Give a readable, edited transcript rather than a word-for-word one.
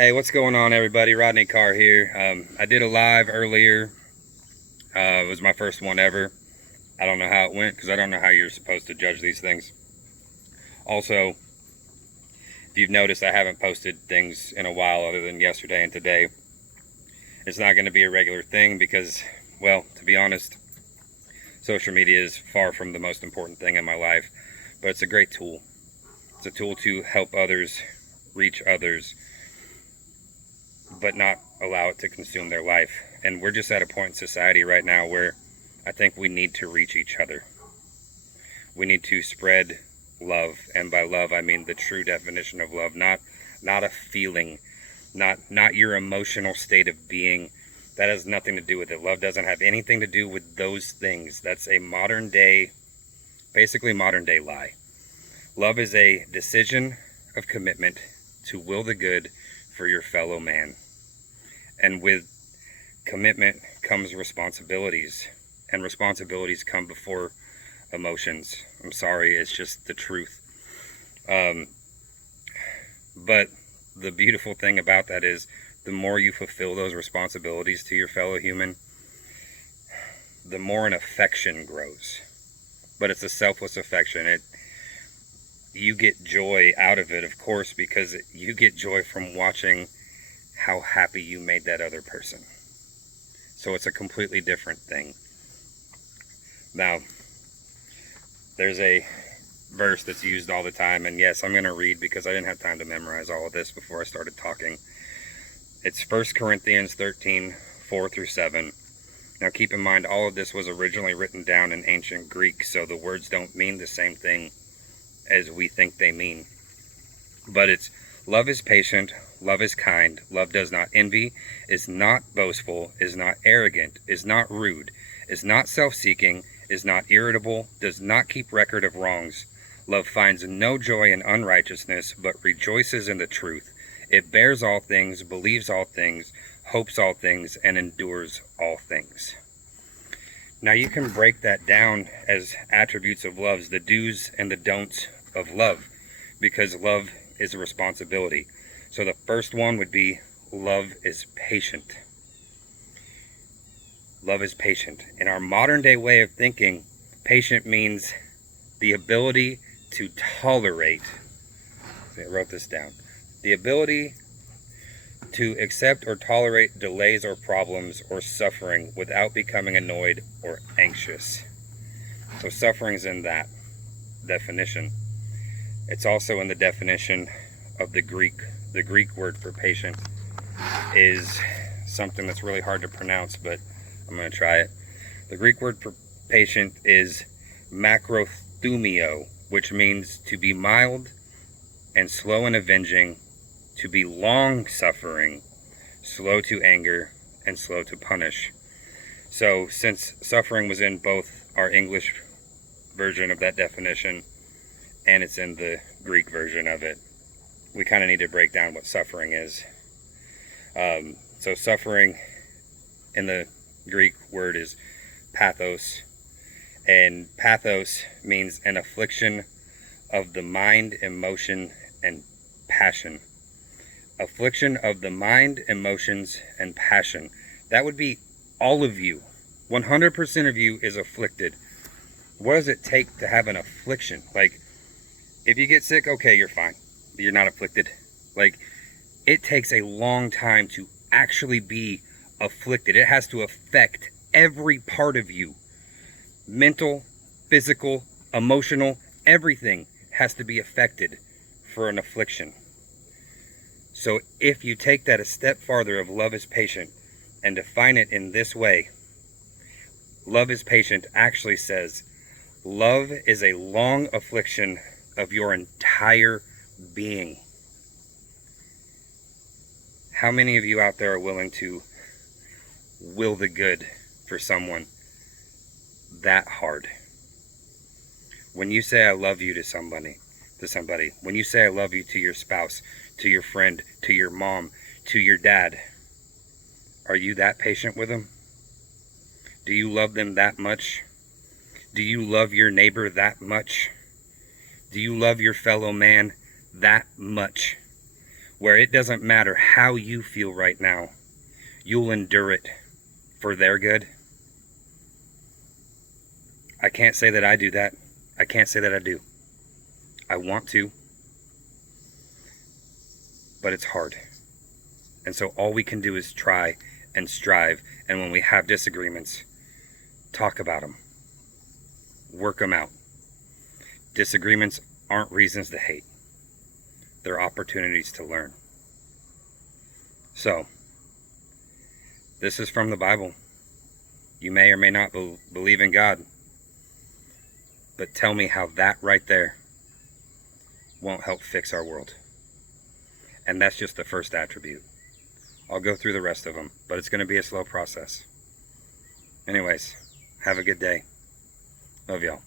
Hey, what's going on, everybody? Rodney Carr here. I did a live earlier. It was my first one ever. I don't know how it went because I don't know how you're supposed to judge these things. Also, if you've noticed, I haven't posted things in a while other than yesterday and today. It's not going to be a regular thing because, well, to be honest, social media is far from the most important thing in my life, but it's a great tool. It's a tool to help others reach others, but not allow it to consume their life. And we're just at a point in society right now where I think we need to reach each other. We need to spread love, and by love I mean the true definition of love, not a feeling, not your emotional state of being. That has nothing to do with it. Love doesn't have anything to do with those things. That's a basically modern day lie. Love is a decision of commitment to will the good for your fellow man. And with commitment comes responsibilities, and responsibilities come before emotions. I'm sorry, it's just the truth. But the beautiful thing about that is the more you fulfill those responsibilities to your fellow human, the more an affection grows. But it's a selfless affection. You get joy out of it, of course, because you get joy from watching how happy you made that other person. So it's a completely different thing. Now, there's a verse that's used all the time, and yes, I'm going to read because I didn't have time to memorize all of this before I started talking. It's 1 Corinthians 13, 4 through 7. Now keep in mind, all of this was originally written down in ancient Greek, so the words don't mean the same thing as we think they mean. But it's, love is patient, love is kind, love does not envy, is not boastful, is not arrogant, is not rude, is not self-seeking, is not irritable, does not keep record of wrongs. Love finds no joy in unrighteousness, but rejoices in the truth. It bears all things, believes all things, hopes all things, and endures all things. Now you can break that down as attributes of love, the do's and the don'ts of love, because love is a responsibility. So the first one would be, love is patient. Love is patient. In our modern day way of thinking, patient means the ability to tolerate, I wrote this down, the ability to accept or tolerate delays or problems or suffering without becoming annoyed or anxious. So suffering's in that definition. It's also in the definition of the Greek. The Greek word for patient is something that's really hard to pronounce, but I'm going to try it. The Greek word for patient is makrothumio, which means to be mild and slow in avenging, to be long-suffering, slow to anger, and slow to punish. So since suffering was in both our English version of that definition and it's in the Greek version of it, we kind of need to break down what suffering is. So suffering in the Greek word is pathos, and pathos means an affliction of the mind, emotion, and passion. Affliction of the mind, emotions, and passion. That would be all of you. 100% of you is afflicted. What does it take to have an affliction? Like, if you get sick, okay, you're fine. You're not afflicted. Like, it takes a long time to actually be afflicted. It has to affect every part of you. Mental, physical, emotional, everything has to be affected for an affliction. So if you take that a step farther of love is patient and define it in this way, love is patient actually says, love is a long affliction of your entire being. How many of you out there are willing to will the good for someone that hard? When you say I love you to somebody, when you say I love you to your spouse, to your friend, to your mom, to your dad, are you that patient with them? Do you love them that much? Do you love your neighbor that much? Do you love your fellow man that much? where it doesn't matter how you feel right now, you'll endure it for their good. I can't say that I do that. I can't say that I do. I want to, but it's hard. And so all we can do is try and strive. And when we have disagreements, talk about them. Work them out. Disagreements aren't reasons to hate. They're opportunities to learn. So, this is from the Bible. You may or may not believe in God. But tell me how that right there won't help fix our world. And that's just the first attribute. I'll go through the rest of them, but it's going to be a slow process. Anyways, have a good day. Love y'all.